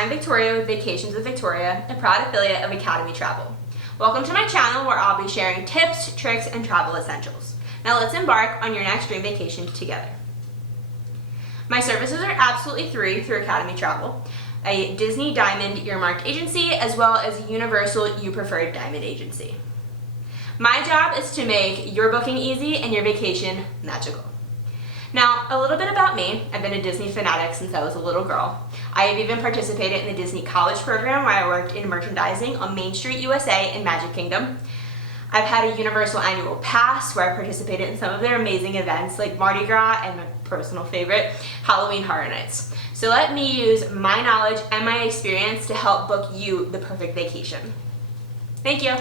I'm Victoria with Vacations with Victoria, a proud affiliate of Academy Travel. Welcome to my channel where I'll be sharing tips, tricks, and travel essentials. Now let's embark on your next dream vacation together. My services are absolutely free through Academy Travel, a Disney Diamond earmarked agency, as well as a Universal You Preferred Diamond agency. My job is to make your booking easy and your vacation magical. Now, a little bit about me. I've been a Disney fanatic since I was a little girl. I have even participated in the Disney College program where I worked in merchandising on Main Street, USA in Magic Kingdom. I've had a Universal Annual Pass where I participated in some of their amazing events like Mardi Gras and my personal favorite, Halloween Horror Nights. So let me use my knowledge and my experience to help book you the perfect vacation. Thank you.